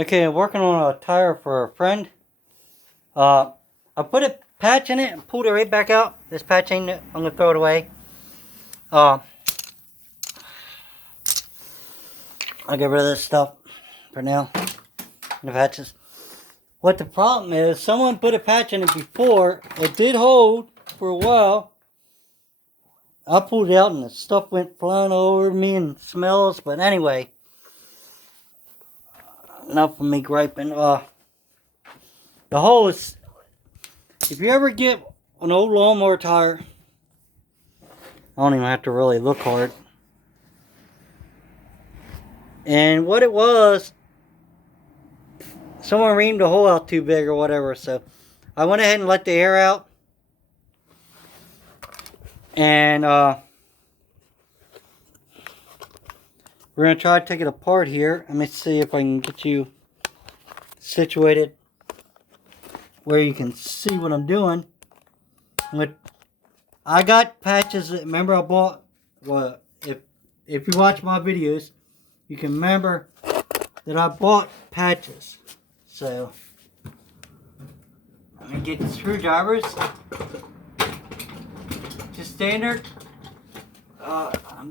Okay, I'm working on a tire for a friend. I put a patch in it and pulled it right back out. This patch ain't, I'm gonna throw it away. I'll get rid of this stuff for now. The patches. What the problem is, someone put a patch in it before. It did hold for a while. I pulled it out and the stuff went flying over me and smells. But anyway, enough of me griping. The hose. If you ever get an old lawnmower tire, I don't even have to really look hard. And what it was, someone reamed the hole out too big or whatever. So I went ahead and let the air out. And we're going to try to take it apart here. Let me see if I can get you situated where you can see what I'm doing. I got patches that, remember I bought, well, if you watch my videos, you can remember that I bought patches. So, let me get the screwdrivers. Just standard,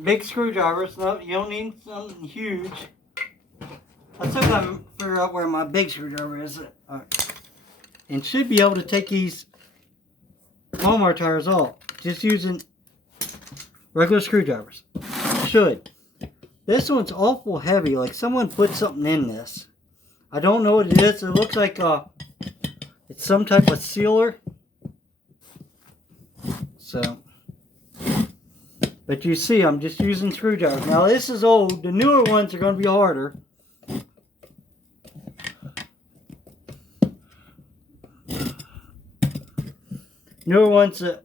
big screwdrivers. No, you don't need something huge. I still gotta figure out where my big screwdriver is. And should be able to take these lawnmower tires off just using regular screwdrivers. Should. This one's awful heavy, like someone put something in this. I don't know what it is. It looks like it's some type of sealer. So, but you see, I'm just using screwdrivers. Now this is old. The newer ones are going to be harder. Newer ones, the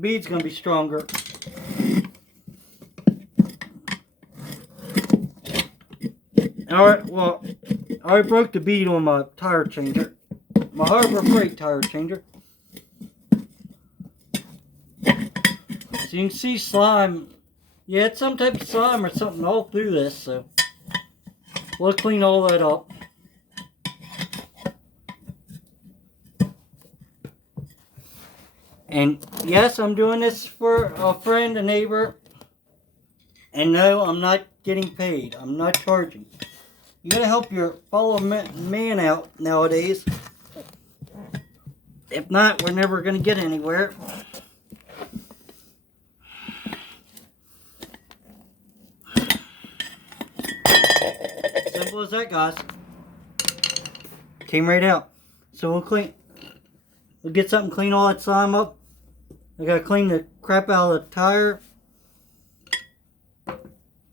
bead's going to be stronger. Alright, well, I already broke the bead on my tire changer. My Harbor Freight tire changer. So you can see slime. Yeah, it's some type of slime or something all through this, so we'll clean all that up. And yes, I'm doing this for a friend, a neighbor. And no, I'm not getting paid. I'm not charging. You gotta help your fellow man out nowadays. If not, we're never gonna get anywhere. Simple as that, guys. Came right out. So we'll get something, clean all that slime up. I gotta clean the crap out of the tire.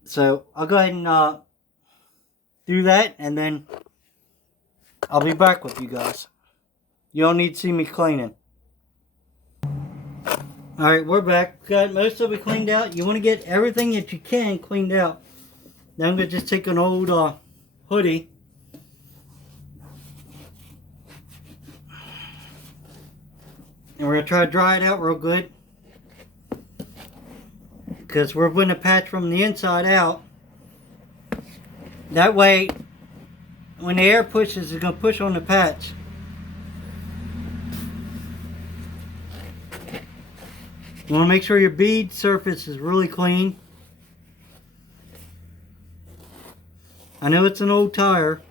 So I'll go ahead and do that, and then I'll be back with you guys. You don't need to see me cleaning. Alright, we're back. Got most of it cleaned out. You want to get everything that you can cleaned out. Now I'm going to just take an old hoodie. And we're going to try to dry it out real good. Because we're putting a patch from the inside out. That way, when the air pushes, it's going to push on the patch. You want to make sure your bead surface is really clean. I know it's an old tire.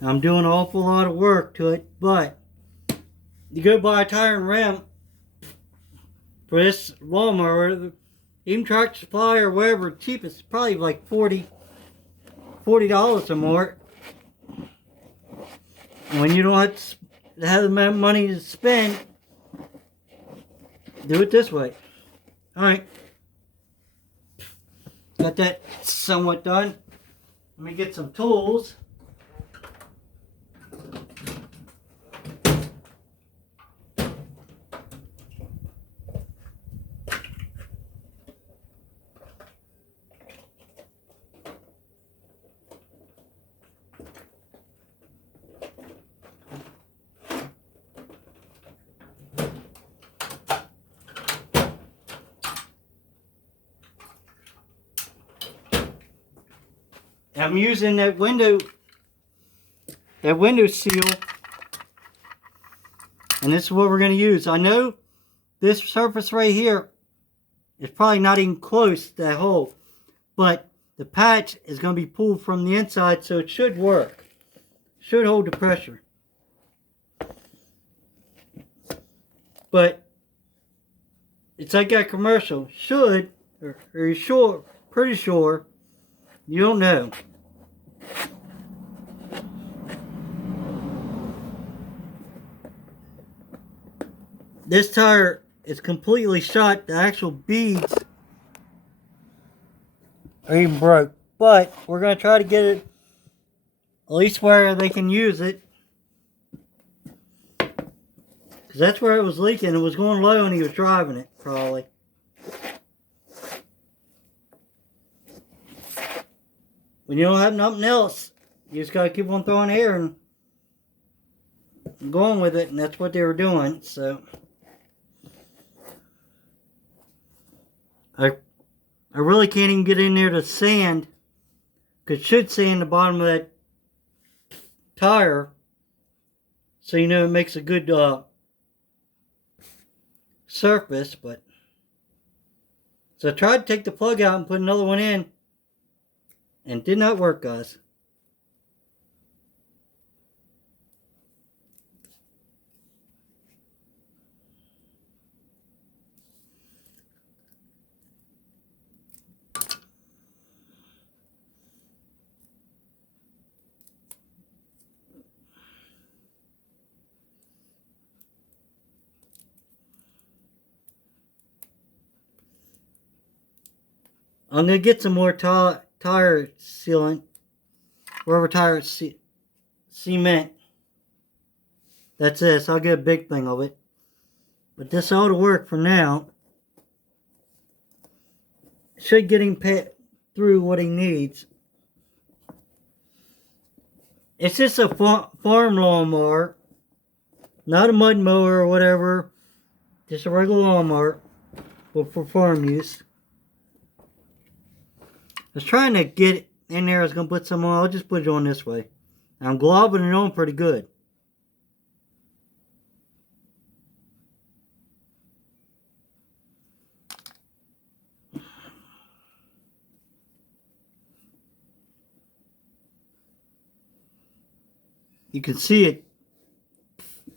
I'm doing an awful lot of work to it, but you go buy a tire and rim for this lawnmower, even Tractor Supply or wherever, cheapest, probably like $40 or more. And when you don't have the money to spend, do it this way. Alright. Got that somewhat done. Let me get some tools. I'm using that window that window seal. And this is what we're going to use. I know this surface right here is probably not even close to that hole. But the patch is going to be pulled from the inside, so it should work. Should hold the pressure. But it's like that commercial. Should, or you're sure, pretty sure, you don't know. This tire is completely shot. The actual beads are even broke. But we're going to try to get it at least where they can use it. Because that's where it was leaking. It was going low and he was driving it, probably. When you don't have nothing else, you just got to keep on throwing air and going with it. And that's what they were doing, so. I really can't even get in there to sand. Because it should sand the bottom of that tire. So you know it makes a good surface. But so I tried to take the plug out and put another one in. And it did not work, guys. I'm going to get some more tire sealant. Rubber tire cement. That's this. I'll get a big thing of it. But this ought to work for now. Should get him through what he needs. It's just a farm lawnmower. Not a mud mower or whatever. Just a regular lawnmower for farm use. I was trying to get it in there. I was going to put some on. I'll just put it on this way. I'm globbing it on pretty good. You can see it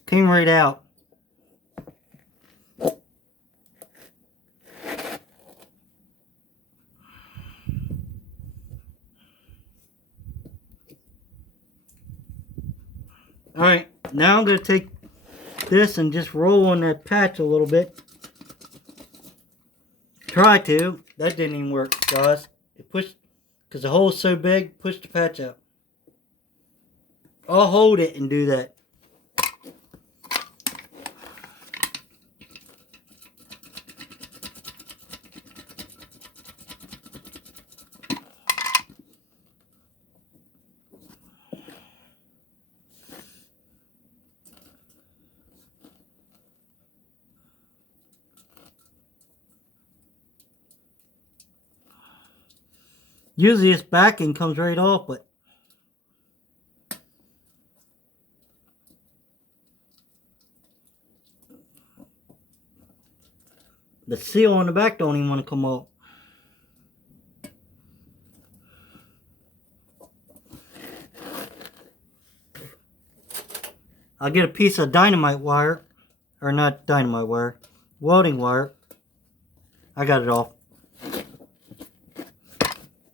came right out. Alright, now I'm going to take this and just roll on that patch a little bit. Try to. That didn't even work, guys. It pushed, because the hole's so big, push the patch out. I'll hold it and do that. Usually this backing comes right off, but the seal on the back don't even want to come off. I'll get a piece of dynamite wire, or not dynamite wire, welding wire. I got it off.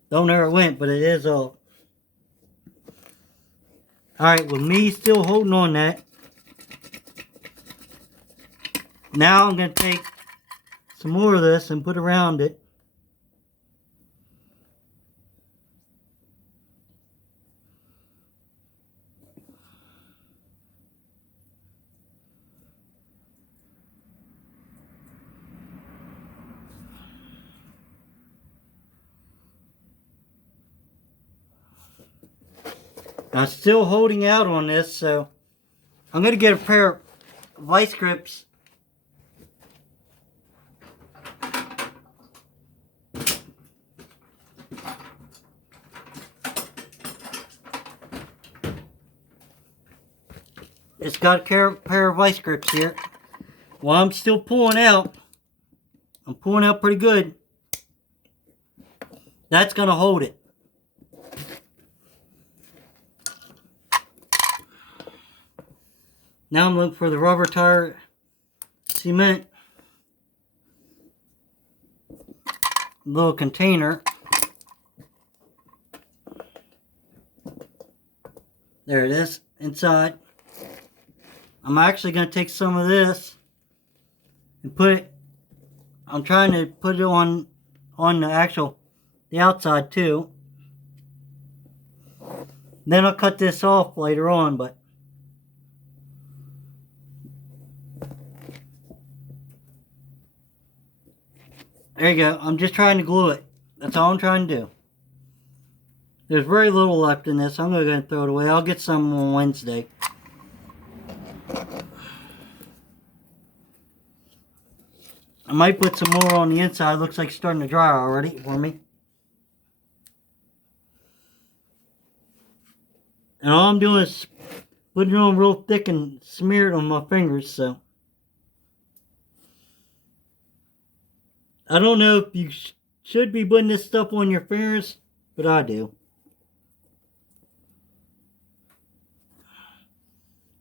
Don't know where it went, but it is off. Alright, with me still holding on that, now I'm going to take some more of this and put around it. I'm still holding out on this, so I'm going to get a pair of vice grips. it's got a pair of vice grips here. While I'm still pulling out, I'm pulling out pretty good. That's going to hold it. Now I'm looking for the rubber tire cement little container. There it is inside. I'm actually going to take some of this and put it, I'm trying to put it on the outside too. Then I'll cut this off later on, but there you go. I'm just trying to glue it. That's all I'm trying to do. There's very little left in this. I'm going to throw it away. I'll get some on Wednesday. I might put some more on the inside. Looks like it's starting to dry already for me. And all I'm doing is putting it on real thick and smear it on my fingers, so. I don't know if you should be putting this stuff on your fingers, but I do.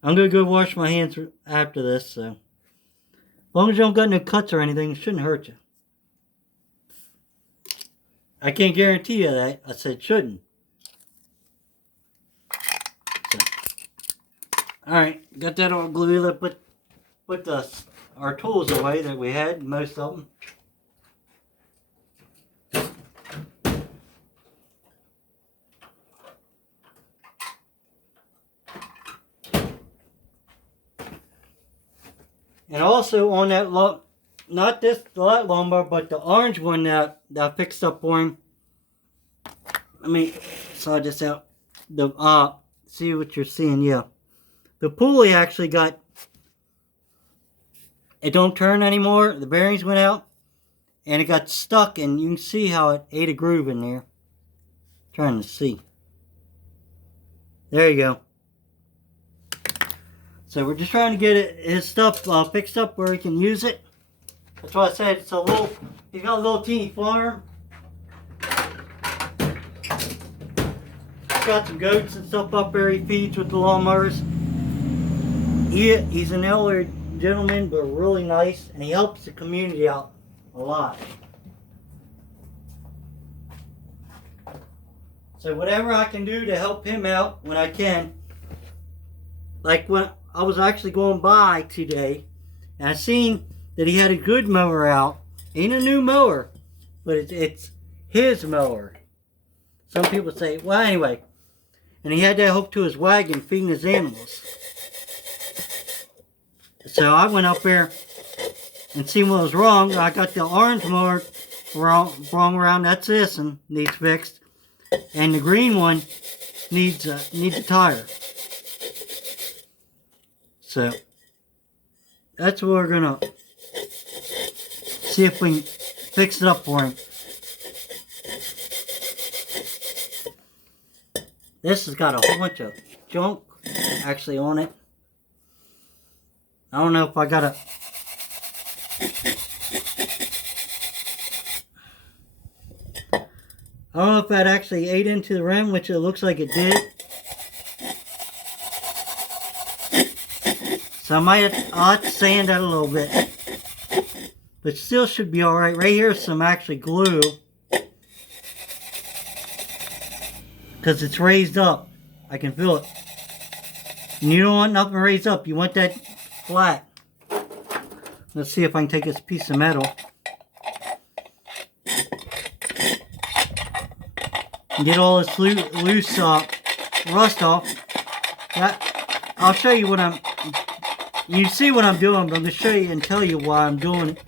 I'm going to go wash my hands after this, so. As long as you don't got no cuts or anything, it shouldn't hurt you. I can't guarantee you that. I said shouldn't. So. Alright, got that all glued. Let's put our tools away that we had, most of them. And also on that, not this light lawnmower, but the orange one that I fixed up for him. Let me slide this out. See what you're seeing, yeah. The pulley actually got, it don't turn anymore. The bearings went out. And it got stuck, and you can see how it ate a groove in there. Trying to see. There you go. So we're just trying to get his stuff fixed up where he can use it. That's why I said it's a little, he's got a little teeny farm. He's got some goats and stuff up there he feeds with the lawnmowers. He's an elderly gentleman, but really nice, and he helps the community out a lot. So whatever I can do to help him out when I can. Like when I was actually going by today, and I seen that he had a good mower out. Ain't a new mower, but it's his mower. Some people say, well, anyway. And he had that hooked to his wagon feeding his animals. So I went up there and seen what was wrong. I got the orange mower wrong around. That's this and needs fixed. And the green one needs a tire. So that's what we're gonna see if we can fix it up for him. This has got a whole bunch of junk actually on it. I don't know if I gotta. I don't know if that actually ate into the rim, which it looks like it did. So I'll have to sand that a little bit. But still should be alright. Right here is some actually glue. Because it's raised up. I can feel it. And you don't want nothing raised up. You want that flat. Let's see if I can take this piece of metal. And get all this loose rust off. I'll show you what I'm... You see what I'm doing, but I'm going to show you and tell you why I'm doing it.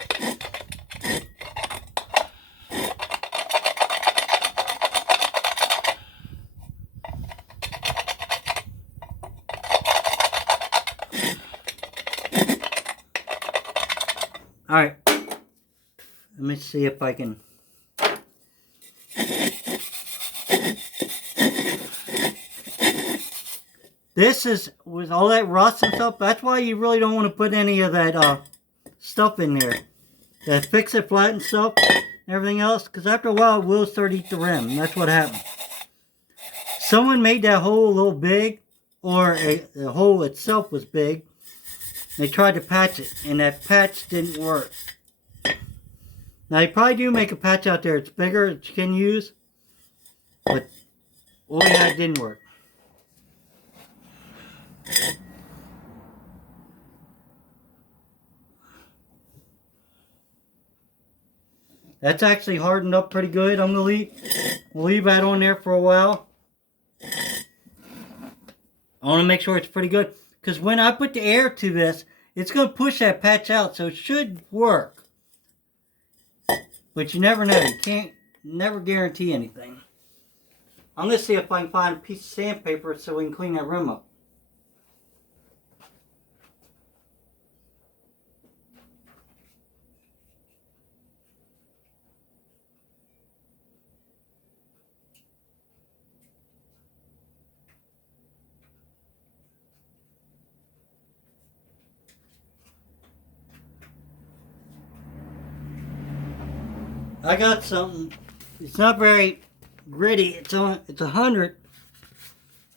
Alright. Let me see if I can... This is, with all that rust and stuff, that's why you really don't want to put any of that stuff in there. That fix it flat and stuff, and everything else, because after a while it will start to eat the rim, and that's what happened. Someone made that hole a little big, or the hole itself was big. They tried to patch it, and that patch didn't work. Now, you probably do make a patch out there. It's bigger that you can use, but oh yeah, it didn't work. That's actually hardened up pretty good. I'm gonna leave that on there for a while. I want to make sure it's pretty good, because when I put the air to this, it's going to push that patch out, so it should work. But you never know. You can't never guarantee anything. I'm going to see if I can find a piece of sandpaper so we can clean that rim up. I got something. It's not very gritty. It's 100,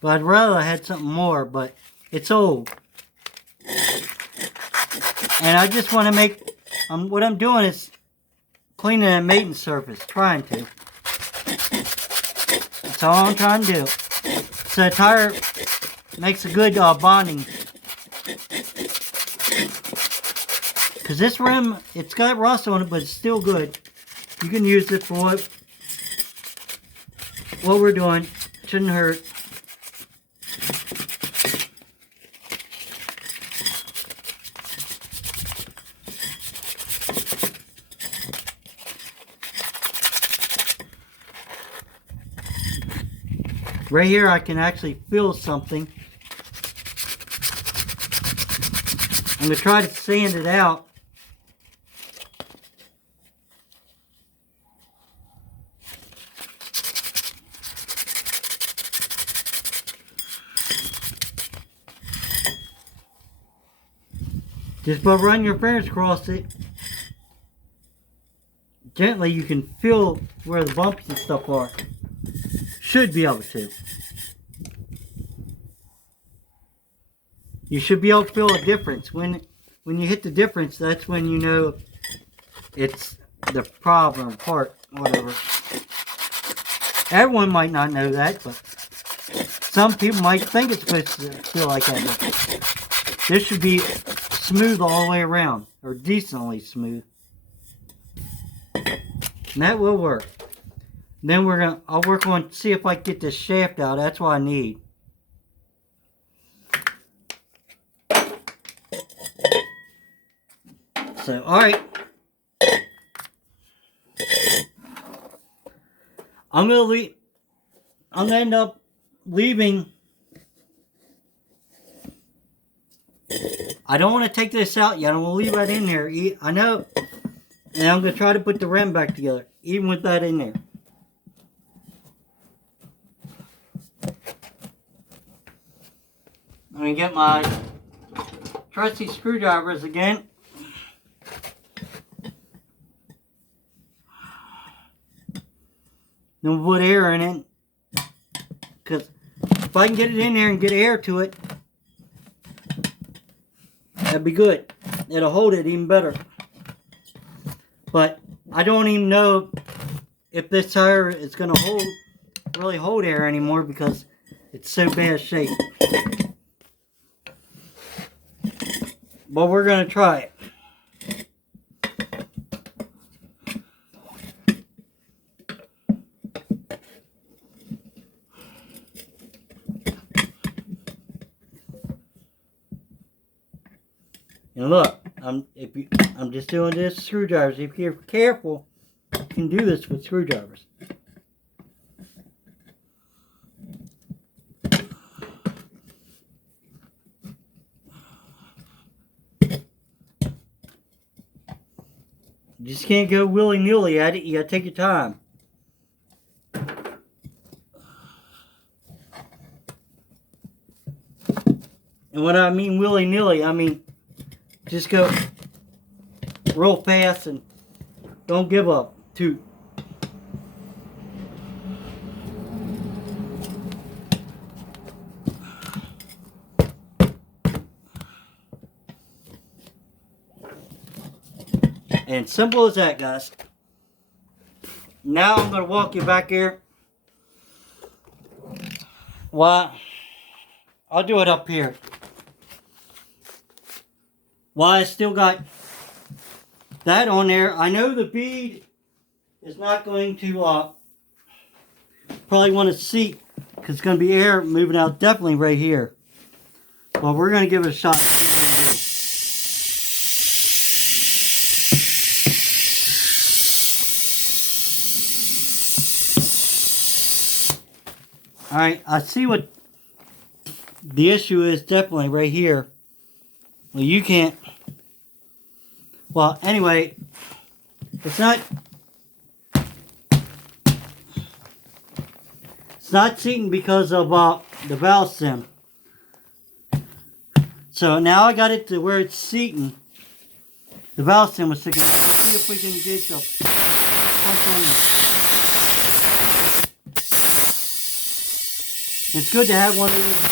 but I'd rather I had something more. But it's old, and I just want to make. What I'm doing is cleaning that maintenance surface. Trying to. That's all I'm trying to do. So the tire makes a good bonding. Because this rim, it's got rust on it, but it's still good. You can use it for what we're doing. Shouldn't hurt. Right here I can actually feel something. I'm going to try to sand it out. Just by running your fingers across it, gently, you can feel where the bumps and stuff are. Should be able to. You should be able to feel a difference. When you hit the difference, that's when you know it's the problem part, whatever. Everyone might not know that, but some people might think it's supposed to feel like that. But this should be smooth all the way around, or decently smooth. And that will work. Then I'll work on, see if I can get this shaft out. That's what I need. So, alright. I'm gonna end up leaving. I don't want to take this out yet. I'm gonna leave that in there. I know. And I'm gonna try to put the rim back together, even with that in there. I'm gonna get my trusty screwdrivers again. Then we'll put air in it. Because if I can get it in there and get air to it, that'd be good. It'll hold it even better. But I don't even know if this tire is going to really hold air anymore, because it's so bad shape. But we're going to try it. And look, I'm just doing this with screwdrivers. If you're careful, you can do this with screwdrivers. You just can't go willy-nilly at it. You gotta take your time. And when I mean willy-nilly, I mean just go real fast and don't give up. Toot. And simple as that, guys. Now I'm going to walk you back here. Well, I'll do it up here. While I still got that on there, I know the bead is not going to probably want to seat because it's going to be air moving out definitely right here. Well, we're going to give it a shot and see what we can do. Alright, I see what the issue is definitely right here. Well, you can't. Well, anyway, it's not seating because of the valve stem. So now I got it to where it's seating. The valve stem was sticking out. Let's see if we can get a punch on there. It's good to have one of these.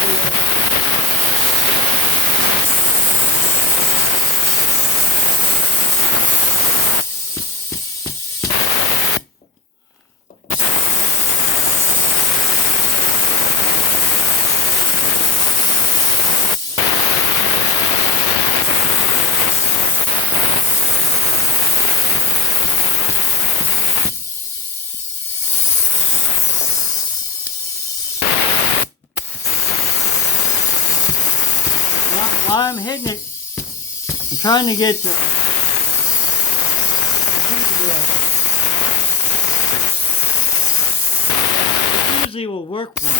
While I'm hitting it, I'm trying to get the it usually will work for me.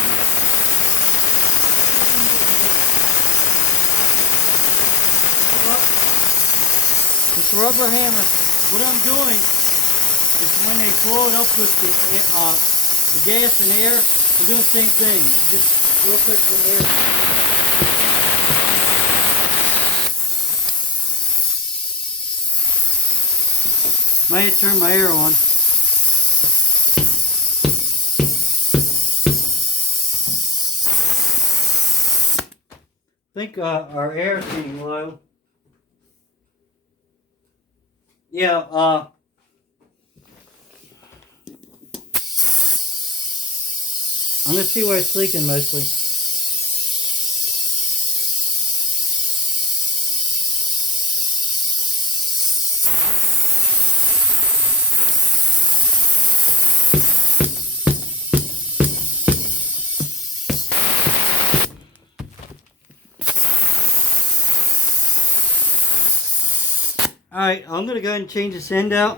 This rubber hammer, what I'm doing is when they blow it up with the gas and air, I'm doing the same thing. Just real quick when the air. Might have to turn my air on. I think our air is getting low. Yeah, I'm gonna see where it's leaking mostly. Alright, I'm going to go ahead and change this end out.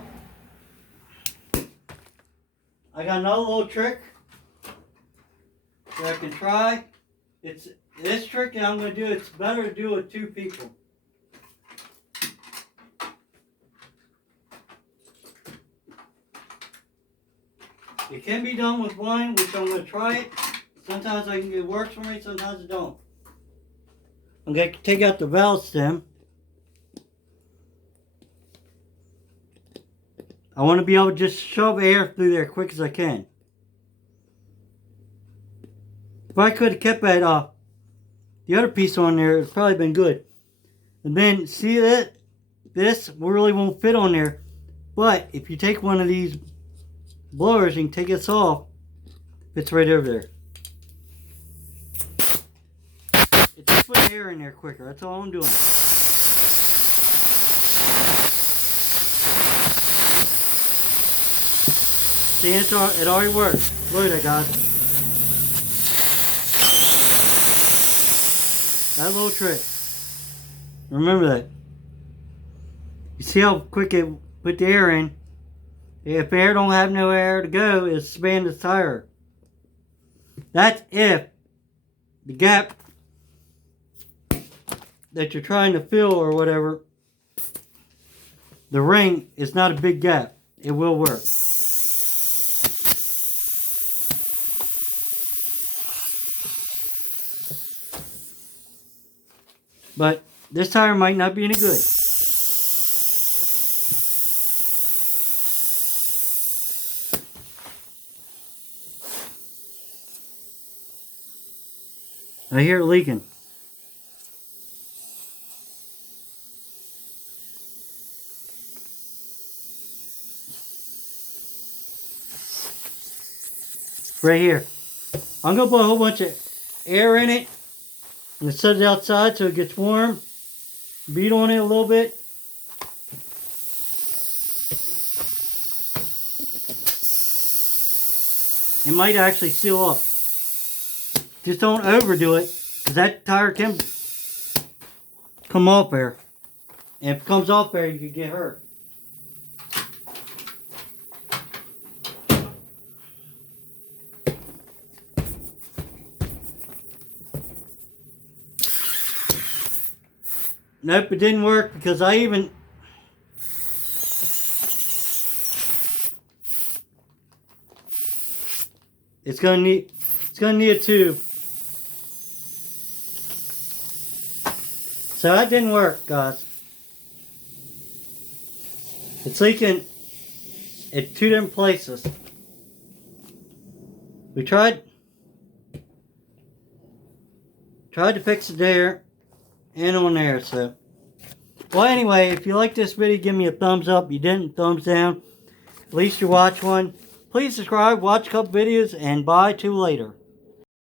I got another little trick that I can try. It's this trick that I'm going to do, it's better to do with two people. It can be done with one, which I'm going to try it. Sometimes it works for me, sometimes it don't. I'm going to take out the valve stem. I want to be able to just shove air through there as quick as I can. If I could have kept that the other piece on there, it's probably been good. And then see that this really won't fit on there. But if you take one of these blowers and take this off, it's right over there. It just put air in there quicker. That's all I'm doing. See, it already works. Look at that, guys. That little trick. Remember that. You see how quick it put the air in? If air don't have no air to go, it'll span the tire. That's if the gap that you're trying to fill or whatever, the ring is not a big gap. It will work. But this tire might not be any good. I hear it leaking. Right here. I'm going to put a whole bunch of air in it and set it outside so it gets warm. Beat on it a little bit. It might actually seal up. Just don't overdo it, because that tire can come off there. And if it comes off there, you could get hurt. Nope, it didn't work because I even... It's gonna need a tube. So that didn't work, guys. It's leaking at 2 different places. We tried to fix it there and on there, so. Well, anyway, if you like this video, give me a thumbs up. If you didn't, thumbs down. At least you watch one. Please subscribe, watch a couple videos, and bye till later.